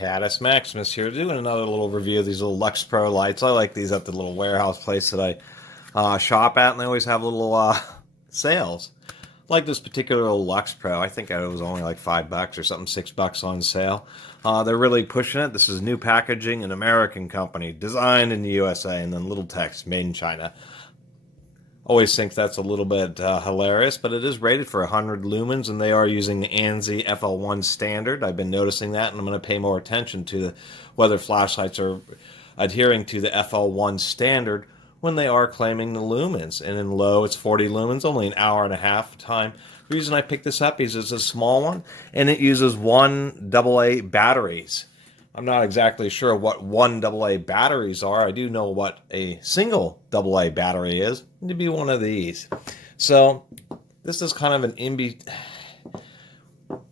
Caddis Maximus here, doing another little review of these little Lux Pro lights. I like these at the little warehouse place that I shop at, and they always have little sales. Like this particular little Lux Pro, I think it was only like $5 or something, $6 on sale. They're really pushing it. This is new packaging, an American company, designed in the USA, and then little text, made in China. Always think that's a little bit hilarious, but it is rated for 100 lumens, and they are using the ANSI FL1 standard. I've been noticing that, and I'm going to pay more attention to whether flashlights are adhering to the FL1 standard when they are claiming the lumens. And in low, it's 40 lumens, only an hour and a half time. The reason I picked this up is it's a small one, and it uses 1 AA batteries. I'm not exactly sure what 1 AA batteries are. I do know what a single AA battery is. It'd be one of these. So this is kind of an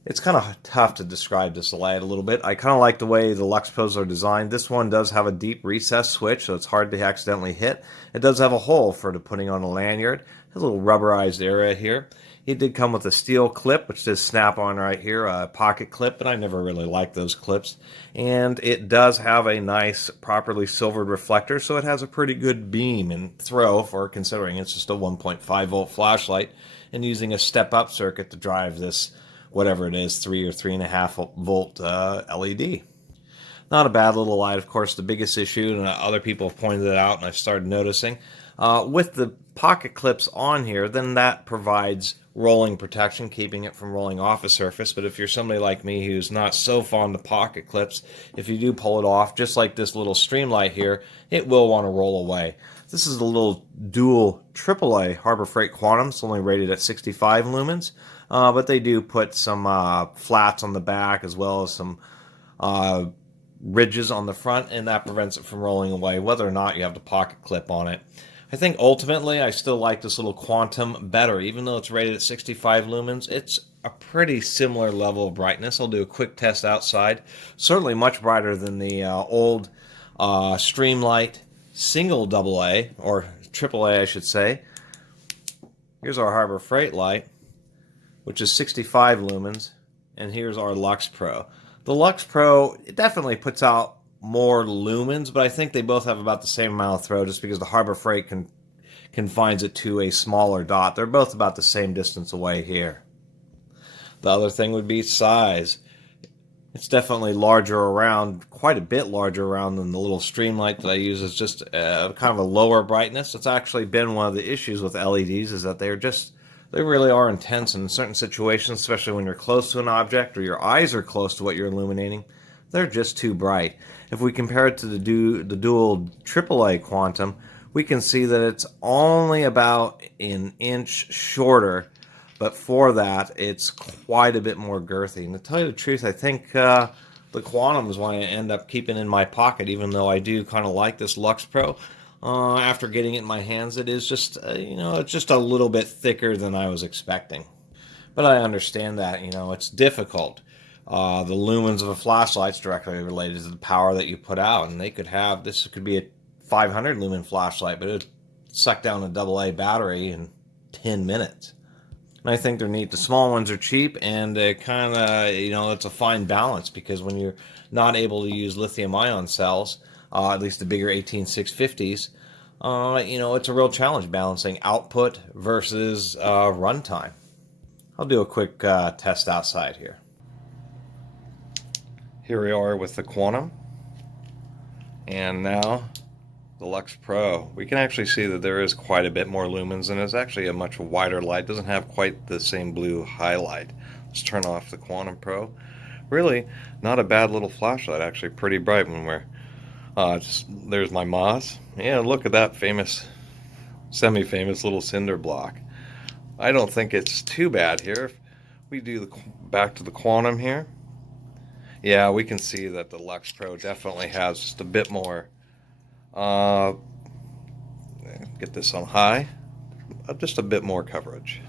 it's kind of tough to describe this light a little bit. I kind of like the way the Lux Pros are designed. This one does have a deep recess switch, so it's hard to accidentally hit. It does have a hole for putting on a lanyard. It has a little rubberized area here. It did come with a steel clip, which says snap on right here, a pocket clip, but I never really liked those clips. And it does have a nice, properly silvered reflector, so it has a pretty good beam and throw for considering it's just a 1.5 volt flashlight and using a step-up circuit to drive this, whatever it is, 3 or 3.5 volt LED. Not a bad little light. Of course, the biggest issue, and other people have pointed it out, and I've started noticing, with the pocket clips on here, then that provides rolling protection, keeping it from rolling off a surface. But if you're somebody like me who's not so fond of pocket clips, if you do pull it off, just like this little streamlight here, it will want to roll away. This is a little dual AAA Harbor Freight Quantum. It's only rated at 65 lumens, but they do put some flats on the back as well as some ridges on the front, and that prevents it from rolling away, whether or not you have the pocket clip on it. I think ultimately I still like this little Quantum better. Even though it's rated at 65 lumens, it's a pretty similar level of brightness. I'll do a quick test outside. Certainly much brighter than the old Streamlight single AA, or AAA I should say. Here's our Harbor Freight light, which is 65 lumens, and here's our Lux Pro. The Lux Pro, it definitely puts out more lumens, but I think they both have about the same amount of throw, just because the Harbor Freight confines it to a smaller dot. They're both about the same distance away here. The other thing would be size. It's definitely larger around, quite a bit larger around than the little Streamlight that I use. It's just kind of a lower brightness. It's actually been one of the issues with LEDs, is that they really are intense in certain situations, especially when you're close to an object or your eyes are close to what you're illuminating. They're just too bright. If we compare it to the dual AAA Quantum, we can see that it's only about an inch shorter, but for that, it's quite a bit more girthy. And to tell you the truth, I think the Quantum is what I end up keeping in my pocket, even though I do kind of like this Lux Pro. After getting it in my hands, it is just, it's just a little bit thicker than I was expecting. But I understand that, it's difficult. The lumens of a flashlight is directly related to the power that you put out, and this could be a 500 lumen flashlight, but it would suck down a AA battery in 10 minutes. And I think they're neat. The small ones are cheap, and it kind of, it's a fine balance, because when you're not able to use lithium-ion cells, at least the bigger 18650s, it's a real challenge balancing output versus runtime. I'll do a quick test outside here. Here we are with the Quantum, and now the Lux Pro. We can actually see that there is quite a bit more lumens, and it's actually a much wider light. It doesn't have quite the same blue highlight. Let's turn off the Quantum Pro. Really not a bad little flashlight, actually pretty bright when we're there's my moss. Yeah, look at that semi-famous little cinder block. I don't think it's too bad here. If we do back to the Quantum here, yeah, we can see that the Lux Pro definitely has just a bit more, get this on high, just a bit more coverage.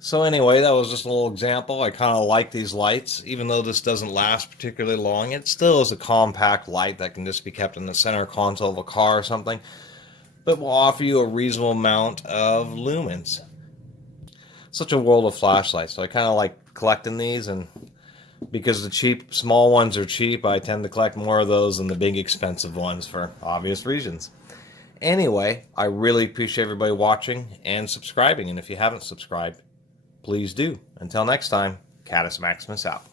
So anyway, that was just a little example. I kind of like these lights. Even though this doesn't last particularly long, it still is a compact light that can just be kept in the center console of a car or something, but will offer you a reasonable amount of lumens. Such a world of flashlights. So I kind of like collecting these, and because the cheap, small ones are cheap. I tend to collect more of those than the big expensive ones for obvious reasons. Anyway, I really appreciate everybody watching and subscribing. And if you haven't subscribed, please do. Until next time, Catus Maximus out.